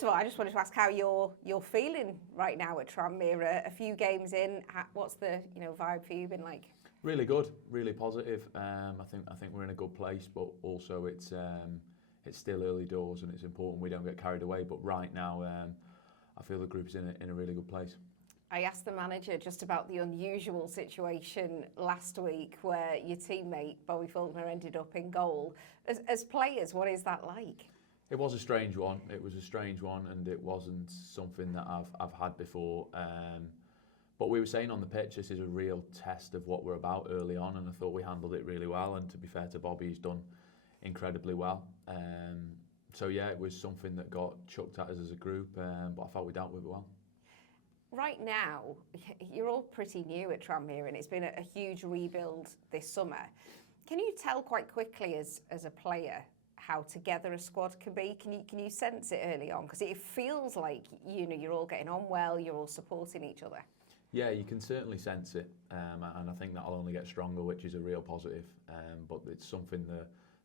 First of all, I just wanted to ask how you're feeling right now at Tranmere. A few games in, what's the vibe for you been like? Really good, really positive. I think we're in a good place, but also it's still early doors and it's important we don't get carried away. But right now, I feel the group's in a really good place. I asked the manager just about the unusual situation last week where your teammate Bobby Faulkner ended up in goal. As players, what is that like? It was a strange one. It was a strange one, and it wasn't something that I've had before. But we were saying on the pitch, this is a real test of what we're about early on, and I thought we handled it really well. And to be fair to Bobby, he's done incredibly well. So yeah, it was something that got chucked at us as a group, but I thought we dealt with it well. Right now, you're all pretty new at Tranmere, and it's been a huge rebuild this summer. Can you tell quite quickly as a player how together a squad can be? Can you sense it early on? Because it feels like you're all getting on well, you're all supporting each other. Yeah, you can certainly sense it, and I think that'll only get stronger, which is a real positive. But it's something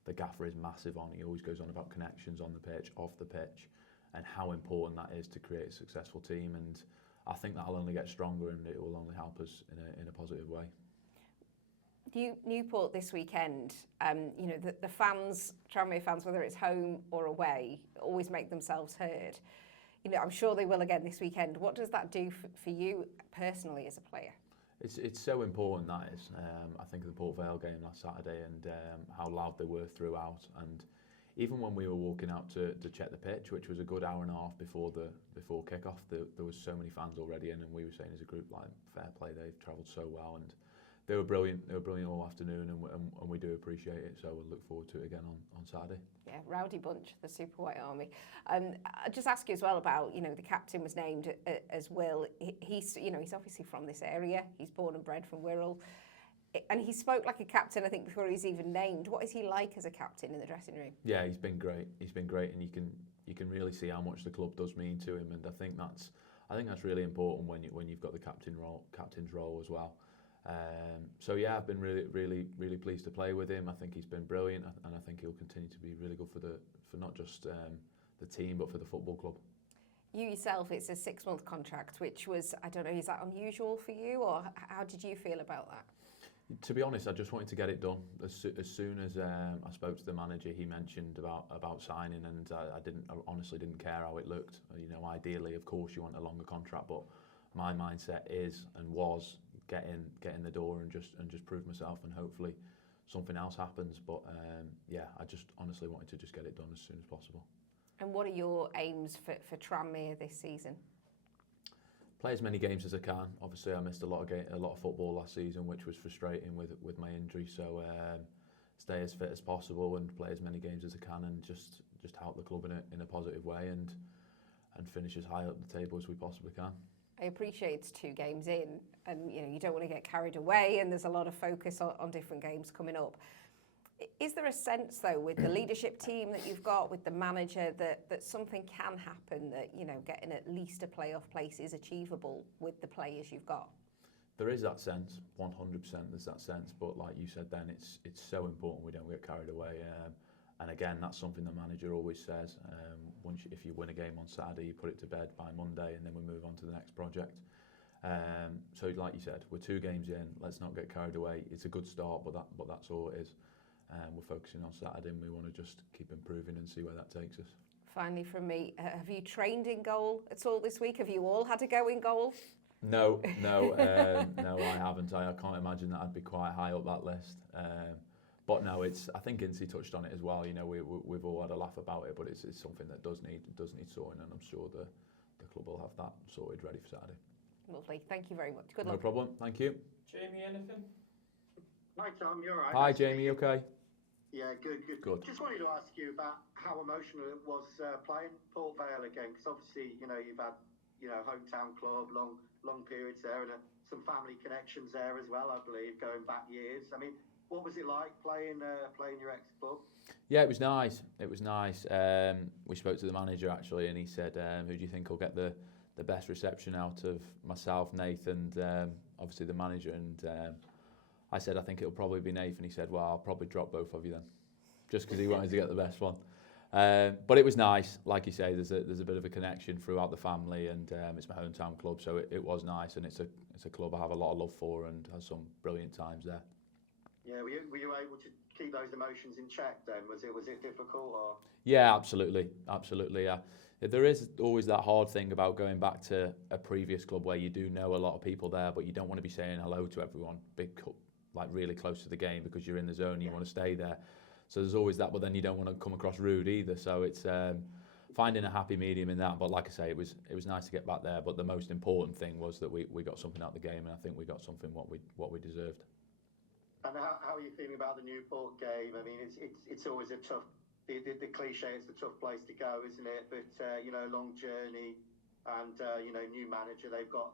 the gaffer is massive on. He always goes on about connections on the pitch, off the pitch, and how important that is to create a successful team. And I think that'll only get stronger, and it will only help us in a positive way. Newport this weekend, the fans, Tranmere fans, whether it's home or away, always make themselves heard. I'm sure they will again this weekend. What does that do for you personally as a player? It's so important, that is. I think of the Port Vale game last Saturday and how loud they were throughout. And even when we were walking out to check the pitch, which was a good hour and a half before kick-off, there was so many fans already in, and we were saying as a group, like, fair play, they've travelled so well, and they were brilliant. They were brilliant all afternoon, and we do appreciate it. So we'll look forward to it again on Saturday. Yeah, rowdy bunch, the Super White Army. I'll just ask you as well about, the captain was named as Will. He's obviously from this area. He's born and bred from Wirral. And he spoke like a captain, I think, before he's even named. What is he like as a captain in the dressing room? Yeah, he's been great. He's been great, and you can really see how much the club does mean to him. And I think that's really important when you've got the captain's role as well. So yeah, I've been really pleased to play with him. I think he's been brilliant, and I think he'll continue to be really good for not just the team, but for the football club. You yourself, it's a 6-month contract, which was, I don't know, is that unusual for you, or how did you feel about that? To be honest, I just wanted to get it done. As soon as I spoke to the manager, he mentioned about signing, and I honestly didn't care how it looked. Ideally, of course, you want a longer contract, but my mindset is and was get in the door and just prove myself, and hopefully something else happens. But yeah, I just honestly wanted to just get it done as soon as possible. And what are your aims for Tranmere this season? Play as many games as I can. Obviously, I missed a lot of football last season, which was frustrating with my injury. So stay as fit as possible and play as many games as I can, and just help the club in a positive way, and finish as high up the table as we possibly can. I appreciate it's 2 games in, and you don't want to get carried away, and there's a lot of focus on different games coming up. Is there a sense, though, with the leadership team that you've got, with the manager, that something can happen, that getting at least a playoff place is achievable with the players you've got? There is that sense, 100%. There's that sense, but like you said, then it's so important we don't get carried away. And again, that's something the manager always says. If you win a game on Saturday, you put it to bed by Monday, and then we move on to the next project. So like you said, we're 2 games in. Let's not get carried away. It's a good start, but that's all it is. We're focusing on Saturday, and we want to just keep improving and see where that takes us. Finally, from me, have you trained in goal at all this week? Have you all had a go in goal? No, I haven't. I can't imagine that I'd be quite high up that list. But no, I think Incy touched on it as well. We've all had a laugh about it, but it's something that does need sorting, and I'm sure the club will have that sorted ready for Saturday. Lovely. Thank you very much. Good luck. No problem. Thank you. Jamie, anything? Hi Tom, you're right. Hi Jamie, okay? Yeah, good. Just wanted to ask you about how emotional it was playing Port Vale again, because obviously you've had hometown club, long periods there, and some family connections there as well, I believe, going back years. I mean, what was it like playing your ex-club? Yeah, it was nice. We spoke to the manager actually, and he said, "Who do you think will get the best reception out of myself, Nathan, and obviously the manager?" And I said, "I think it'll probably be Nathan." He said, "Well, I'll probably drop both of you then," just because he wanted to get the best one. But it was nice, like you say. There's a bit of a connection throughout the family, and it's my hometown club, so it was nice, and it's a club I have a lot of love for, and has some brilliant times there. Yeah, were you able to keep those emotions in check then? Was it difficult or? Yeah, absolutely. Yeah. There is always that hard thing about going back to a previous club where you do know a lot of people there, but you don't want to be saying hello to everyone, like really close to the game, because you're in the zone, you want to stay there. So there's always that, but then you don't want to come across rude either. So it's finding a happy medium in that. But like I say, it was nice to get back there. But the most important thing was that we got something out of the game, and I think we got something what we deserved. And how are you feeling about the Newport game? I mean, it's always a tough. The cliche, it's a tough place to go, isn't it? But long journey, and new manager. They've got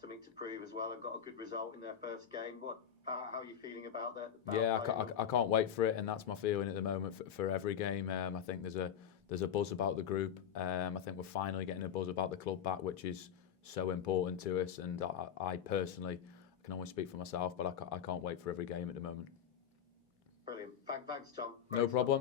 something to prove as well, and got a good result in their first game. How are you feeling about that? Yeah, I can't wait for it, and that's my feeling at the moment for every game. I think there's a buzz about the group. I think we're finally getting a buzz about the club back, which is so important to us. And I personally, I can only speak for myself, but I can't wait for every game at the moment. Brilliant. Thanks, Tom. No problem.